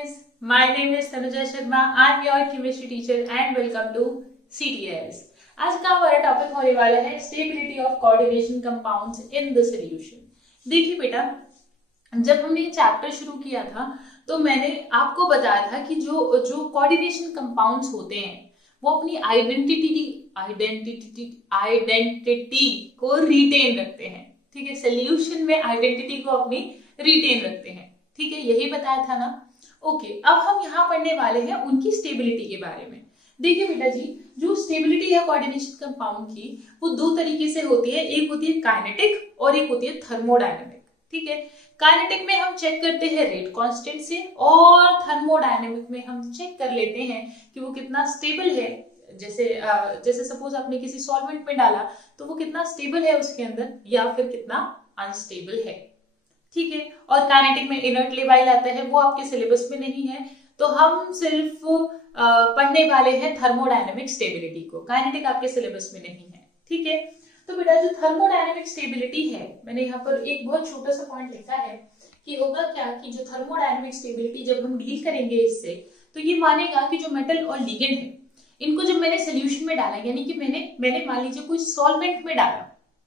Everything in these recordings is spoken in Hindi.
guys, my name is Tanuja Sharma. I am your chemistry teacher and welcome to CTS. आज का हमारा टॉपिक होने वाला है stability of coordination compounds in the solution. देखिए बेटा, जब हमने ये चैप्टर शुरू किया था तो मैंने आपको बताया था कि जो कोऑर्डिनेशन कंपाउंड्स होते हैं वो अपनी आइडेंटिटी को रिटेन रखते हैं। ठीक है, सोल्यूशन में आइडेंटिटी को अपनी रिटेन रखते हैं। ठीक है, यही बताया था ना। ओके, अब हम यहाँ पढ़ने वाले हैं उनकी स्टेबिलिटी के बारे में। देखिए बेटा जी, जो स्टेबिलिटी है कोऑर्डिनेशन कंपाउंड की वो दो तरीके से होती है। एक होती है काइनेटिक और एक होती है थर्मोडायनेमिक। ठीक है, काइनेटिक में हम चेक करते हैं रेट कांस्टेंट से और थर्मोडायनेमिक में हम चेक कर लेते हैं कि वो कितना स्टेबल है। जैसे सपोज आपने किसी सॉल्वेंट में डाला तो वो कितना स्टेबल है उसके अंदर या फिर कितना अनस्टेबल है। ठीक है, और काइनेटिक में इनर्ट लेवाइल आता है, वो आपके सिलेबस में नहीं है, तो हम सिर्फ पढ़ने वाले हैं थर्मोडायनेमिक स्टेबिलिटी को। काइनेटिक आपके सिलेबस में नहीं है। ठीक है, तो बेटा जो थर्मोडायनेमिक स्टेबिलिटी है, मैंने यहाँ पर एक बहुत छोटा सा पॉइंट लिखा है कि होगा क्या कि जो थर्मोडायनेमिक स्टेबिलिटी जब हम डील करेंगे इससे, तो ये मानेगा कि जो मेटल और लिगेंड है इनको जब मैंने सोल्यूशन में डाला, यानी कि मैंने मान लीजिए कोई सॉल्वेंट में डाला,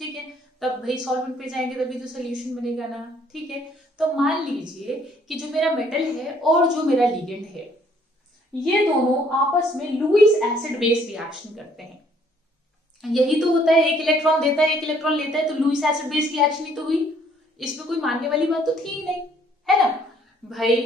ठीक है, तब भाई सॉल्वेंट पे जाएंगे तभी तो सोल्यूशन बनेगा ना। ठीक है, तो मान लीजिए कि जो मेरा मेटल है और जो मेरा लिगेंड है ये दोनों आपस में लुईस एसिड बेस रिएक्शन करते हैं। यही तो होता है, एक इलेक्ट्रॉन देता है एक इलेक्ट्रॉन लेता है, तो लुईस एसिड बेस रिएक्शन ही तो हुई। इसमें कोई मानने वाली बात तो थी ही नहीं, है ना भाई।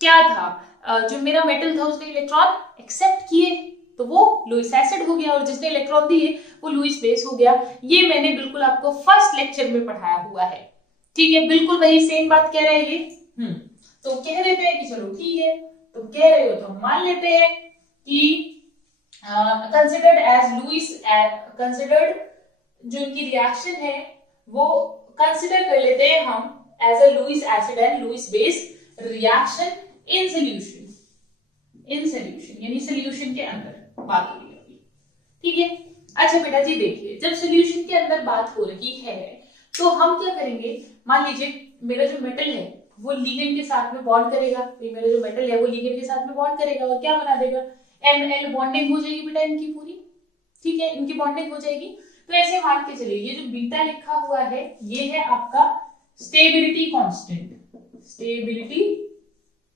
क्या था, जो मेरा मेटल था उसने इलेक्ट्रॉन एक्सेप्ट किए तो वो लुईस एसिड हो गया और जिसने इलेक्ट्रॉन दिए वो लुईस बेस हो गया। ये मैंने बिल्कुल आपको फर्स्ट लेक्चर में पढ़ाया हुआ है। ठीक है, बिल्कुल वही सेम बात कह रहे हैं ये। तो कह देते हैं कि चलो ठीक है, तुम कह रहे हो तो हम मान लेते हैं कि कंसिडर्ड जो इनकी रिएक्शन है वो कंसिडर कर लेते हैं हम as a Lewis acid and Lewis base reaction in solution यानी सोल्यूशन के अंदर बात हो रही है। ठीक है, अच्छा बेटा जी देखिए, जब सोल्यूशन के अंदर बात हो रही है तो हम क्या करेंगे, मान लीजिए मेरा जो मेटल है वो लिगेंड के साथ में बॉन्ड करेगा, तो मेरा जो मेटल है वो लिगेंड के साथ में बॉन्ड करेगा और क्या बना देगा, Ml बॉन्डिंग हो जाएगी बेटा इनकी पूरी। ठीक है, इनकी बॉन्डिंग हो जाएगी। तो ऐसे मान के चलिए ये जो बीटा लिखा हुआ है ये है आपका स्टेबिलिटी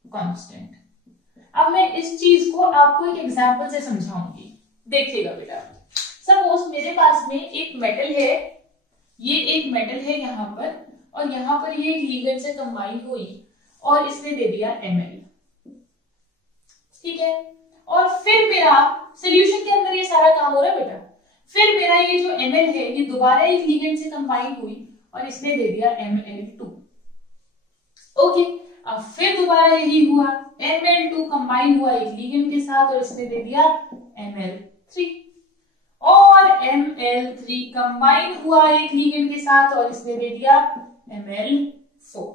कांस्टेंट। अब मैं इस चीज को आपको एक एग्जांपल से समझाऊंगी, देखिएगा बेटा। सपोज मेरे पास में एक मेटल है, ये एक मेटल है यहाँ पर, और यहाँ पर ये लिगेंड से कंबाइन हुई और इसने दे दिया Ml। ठीक है, और फिर मेरा सोल्यूशन के अंदर ये सारा काम हो रहा है बेटा। फिर मेरा ये जो Ml है ये दोबारा एक लिगेंड से कंबाइन हुई और इसने दे दिया Ml2। ओके, अब फिर दोबारा यही हुआ, Ml2 कंबाइन हुआ एक लिगेंड के साथ और इसने दे दिया Ml3, और Ml3 कंबाइन हुआ एक लिगेंड के साथ और इसने दे दिया Ml4।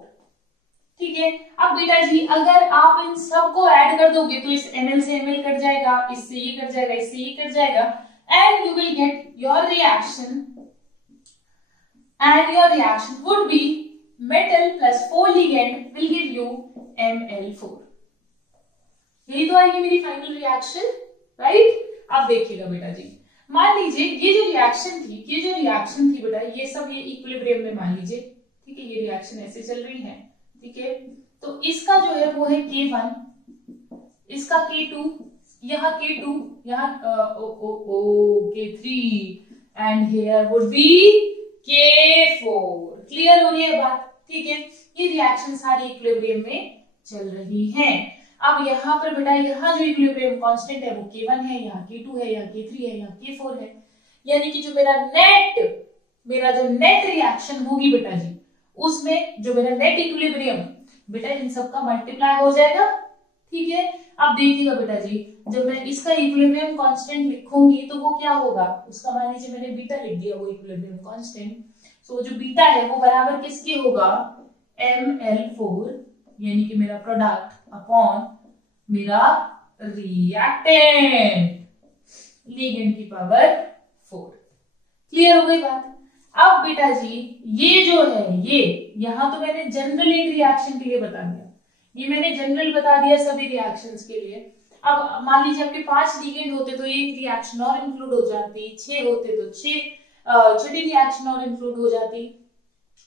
ठीक है, अब बेटा जी अगर आप इन सबको ऐड कर दोगे तो इस Ml से Ml कट जाएगा, इससे ये कट जाएगा, इससे ये कट जाएगा, and you will get your reaction, and your reaction would be metal plus 4 ligand will give you Ml4। यही तो आएगी मेरी फाइनल रिएक्शन, राइट। अब देखिएगा बेटा जी, मान लीजिए ये जो रिएक्शन थी बेटा, ये सब ये इक्विलिब्रियम में मान लीजिए। ठीक है, ये रिएक्शन ऐसे चल रही है। ठीक है, तो इसका जो है वो है K1, इसका K2, यहाँ K2, यहाँ K3 and here would be K4। Clear हो रही है बात। ठीक है, ये रिएक्शन सारी इक्विलिब्रियम में चल रही हैं। अब यहाँ पर बेटा यहाँ जो इक्विलिब्रियम कांस्टेंट है वो K1 है, यहाँ K2 है, यहाँ K3 है, यहाँ K4 है, यानी कि जो मेरा जो नेट रिएक्शन होगी बेटा जी, उसमें जो मेरा नेट इक्विलिब्रियम बेटा इन सबका मल्टीप्लाई हो जाएगा। ठीक है, अब देखिएगा बेटा जी, जब मैं इसका इक्विलिब्रियम कांस्टेंट लिखूंगी तो वो क्या होगा, उसका मान लीजिए मैंने बीटा लिख दिया, वो इक्विलिब्रियम कांस्टेंट, तो जो बीटा है वो बराबर किसके होगा, Ml4 यानी कि मेरा प्रोडक्ट अपॉन मेरा रिएक्टेंट लिगेंड की पावर 4। क्लियर हो गई बात। अब बेटा जी ये जो है ये यहाँ तो मैंने जनरल एक रिएक्शन के लिए बता दिया, ये मैंने जनरल बता दिया सभी रिएक्शंस के लिए। अब मान लीजिए आपके 5 लिगेंड होते तो एक रिएक्शन और इंक्लूड हो जाती, 6 होते तो 6 रिएक्शन और इंक्लूड हो जाती।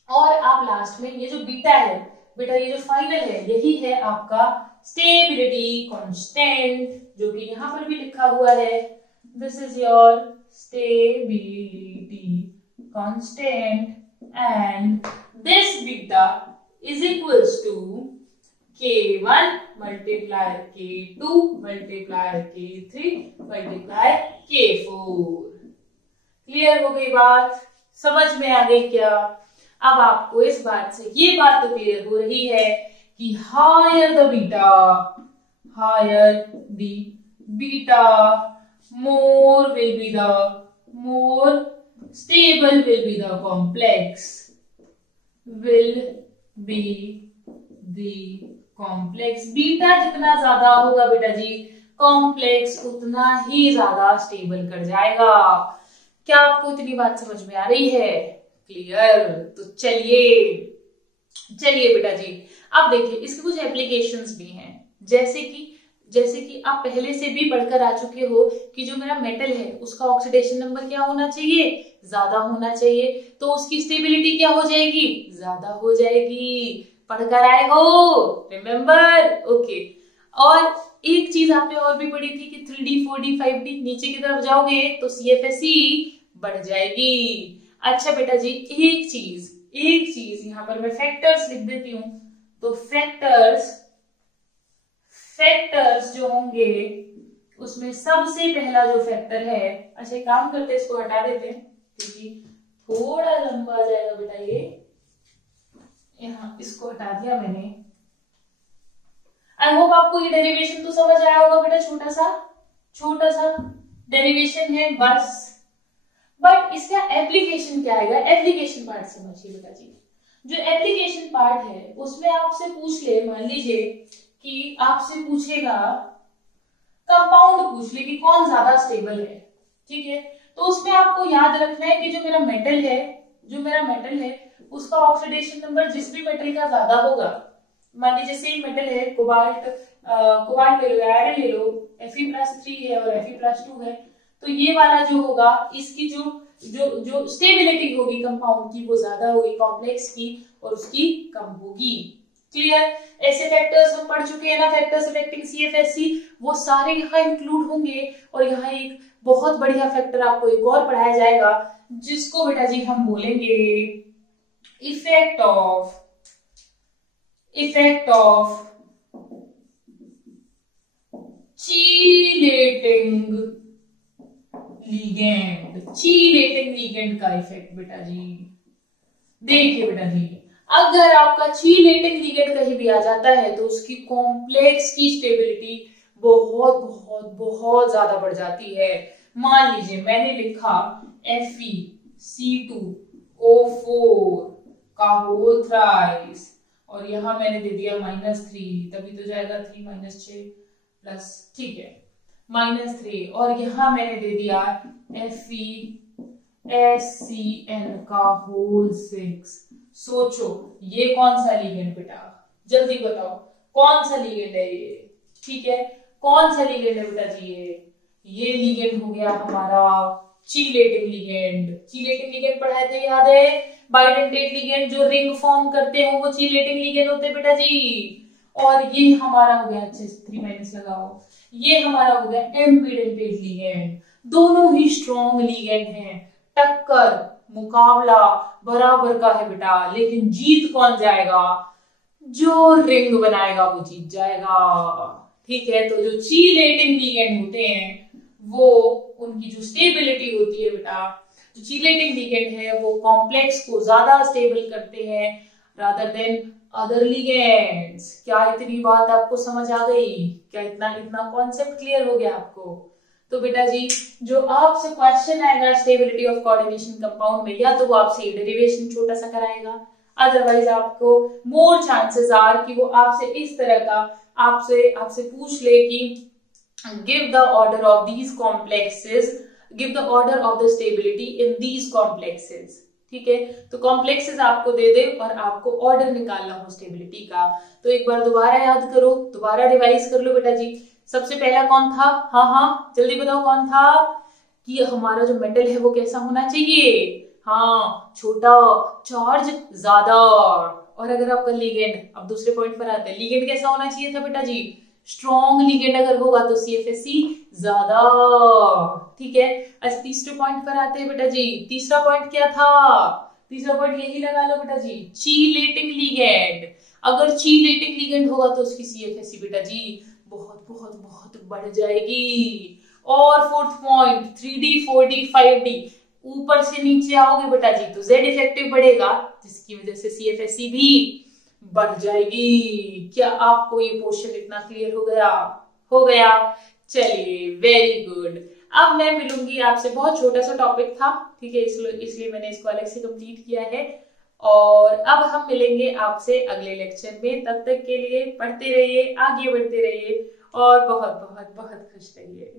और आप लास्ट में ये जो बीटा है, बेटा ये जो फाइनल है, यही है आपका स्टेबिलिटी कांस्टेंट, जो कि यहाँ पर भी लिखा हुआ है। This is your stability constant and this beta is equals to K1 multiply K2 multiply K3 multiply K4। Clear हो गई बात? समझ में आ गई क्या? अब आपको इस बात से ये बात तो क्लियर हो रही है कि higher the beta more will be the more stable will be the complex beta जितना ज्यादा होगा बेटा जी कॉम्प्लेक्स उतना ही ज्यादा स्टेबल कर जाएगा। क्या आपको इतनी बात समझ में आ रही है? क्लियर? तो चलिए बेटा जी, अब देखिए इसके कुछ एप्लीकेशंस भी हैं। जैसे कि आप पहले से भी पढ़कर आ चुके हो कि जो मेरा मेटल है उसका ऑक्सीडेशन नंबर क्या होना चाहिए? ज्यादा होना चाहिए, तो उसकी स्टेबिलिटी क्या हो जाएगी? ज्यादा हो जाएगी। पढ़कर आए हो? रिमेम्बर? ओके। और एक चीज आपने और भी पढ़ी थी कि 3D 4D 5D नीचे की तरफ जाओगे तो CFSE बढ़ जाएगी। अच्छा बेटा जी, एक चीज यहाँ पर मैं फैक्टर्स लिख देती हूँ। तो फैक्टर्स जो होंगे उसमें सबसे पहला जो फैक्टर है, अच्छा एक काम करते हैं, इसको हटा देते हैं क्योंकि थोड़ा लंबा आ जाएगा बेटा ये। यहाँ इसको हटा दिया मैंने। आई होप आपको ये डेरिवेशन तो समझ आया होगा बेटा, छोटा सा डेरिवेशन है बस। बट इसका एप्लीकेशन क्या आएगा? एप्लीकेशन पार्ट समझिए बेटा जी। जो एप्लीकेशन पार्ट है उसमें आपसे पूछ ले, मान लीजिए कि आपसे पूछेगा कंपाउंड, पूछ ले कि कौन ज्यादा स्टेबल है, ठीक है? तो उसमें आपको याद रखना है कि जो मेरा मेटल है उसका ऑक्सीडेशन नंबर जिस भी मेटल का ज्यादा होगा, मान लीजिए सेम मेटल है कोबाल्ट ले लो, आयरन ले लो, Fe+3 है और Fe+2 है, तो ये वाला जो होगा इसकी जो स्टेबिलिटी होगी कंपाउंड की वो ज्यादा होगी कॉम्प्लेक्स की, और उसकी कम होगी। क्लियर? ऐसे फैक्टर्स हम पढ़ चुके हैं ना, फैक्टर्स अफेक्टिंग CFSE, वो सारे यहाँ इंक्लूड होंगे। और यहाँ एक बहुत बढ़िया फैक्टर आपको एक और पढ़ाया जाएगा जिसको बेटा जी हम बोलेंगे इफेक्ट ऑफ चीलेटिंग लीगेंड का इफेक्ट बेटा जी। देखिए बेटा जी, अगर आपका चीलेटिंग लीगेंड कहीं भी आ जाता है तो उसकी कॉम्प्लेक्स की स्टेबिलिटी बहुत बहुत बहुत ज्यादा बढ़ जाती है। मान लीजिए मैंने लिखा FeC2O4 का होल थ्राइस और यहाँ मैंने दे दिया -3, तभी तो जाएगा 3 - 6 प्लस, ठीक है, -3, और यहाँ मैंने दे दिया FeSCN का होल 6। सोचो ये कौन सा लीगेंड बेटा? जल्दी बताओ कौन सा लीगेंड है ये? ठीक है, कौन सा लीगेंड है बेटा जी? ये लीगेंड हो गया हमारा चीलेटिंग लीगेंड पढ़ाए थे, याद है? बाइडेंटेट लीगेंड जो रिंग फॉर्म करते हो वो चीलेटिंग लीगेंड होते हैं बेटा जी। और ये हमारा हो गया, अच्छे से 3 - लगाओ, ये हमारा हो गया एम्बिडेंटेट लीगेंड। दोनों ही स्ट्रॉन्ग लीगेंड हैं, टक्कर मुकाबला बराबर का है बेटा, लेकिन जीत कौन जाएगा? जो रिंग बनाएगा वो जीत जाएगा। ठीक है, तो जो चीलेटिंग लीगेंड होते हैं वो उनकी जो स्टेबिलिटी होती है बेटा, जो चीलेटिंग लीगेंड है वो कॉम्प्लेक्स को ज्यादा स्टेबल करते हैं रादर देन अदर लिगेंड्स। क्या इतनी बात आपको समझ आ गई? क्या इतना कॉन्सेप्ट क्लियर हो गया आपको? तो बेटा जी जो आपसे क्वेश्चन आएगा स्टेबिलिटी ऑफ कोऑर्डिनेशन कंपाउंड में, या तो वो आपसे डेरिवेशन छोटा सा कराएगा, अदरवाइज आपको मोर चांसेस आर कि वो आपसे इस तरह का आपसे पूछ ले कि give the order of these complexes, give the order of the stability in these complexes. ठीक है। तो कॉम्प्लेक्सेस आपको दे दे और आपको ऑर्डर निकालना हो स्टेबिलिटी का, तो एक बार दोबारा याद करो, दोबारा रिवाइज कर लो बेटा जी। सबसे पहला कौन था? हाँ हाँ जल्दी बताओ कौन था? कि हमारा जो मेटल है वो कैसा होना चाहिए? हाँ छोटा, चार्ज ज्यादा। और अगर आपका लिगेंड, अब दूसरे पॉइंट पर आते हैं, लिगेंड कैसा होना चाहिए था बेटा जी? स्ट्रॉन्ग लिगेंड अगर होगा तो CFSC ज्यादा, ठीक है। आज तीसरे पॉइंट पर आते हैं बेटा जी। तीसरा पॉइंट क्या था? तीसरा पॉइंट यही लगा लो बेटा जी, चीलेटिंग लिगेंड। अगर चीलेटिंग लिगेंड होगा तो उसकी CFSC बेटा जी बहुत बहुत बहुत बढ़ जाएगी। और fourth point 3D 4D 5D, ऊपर से नीचे आओगे बेटा जी तो Z इफेक्टिव बढ़ेगा, जिसकी वजह से CFSC भी बढ़ जाएगी। क्या आपको ये पोर्शन इतना क्लियर हो गया? हो गया, चलिए वेरी गुड। अब मैं मिलूंगी आपसे, बहुत छोटा सा टॉपिक था, ठीक है, इसलिए मैंने इसको अलग से कंप्लीट किया है। और अब हम मिलेंगे आपसे अगले लेक्चर में। तब तक के लिए पढ़ते रहिए, आगे बढ़ते रहिए और बहुत बहुत बहुत खुश रहिए।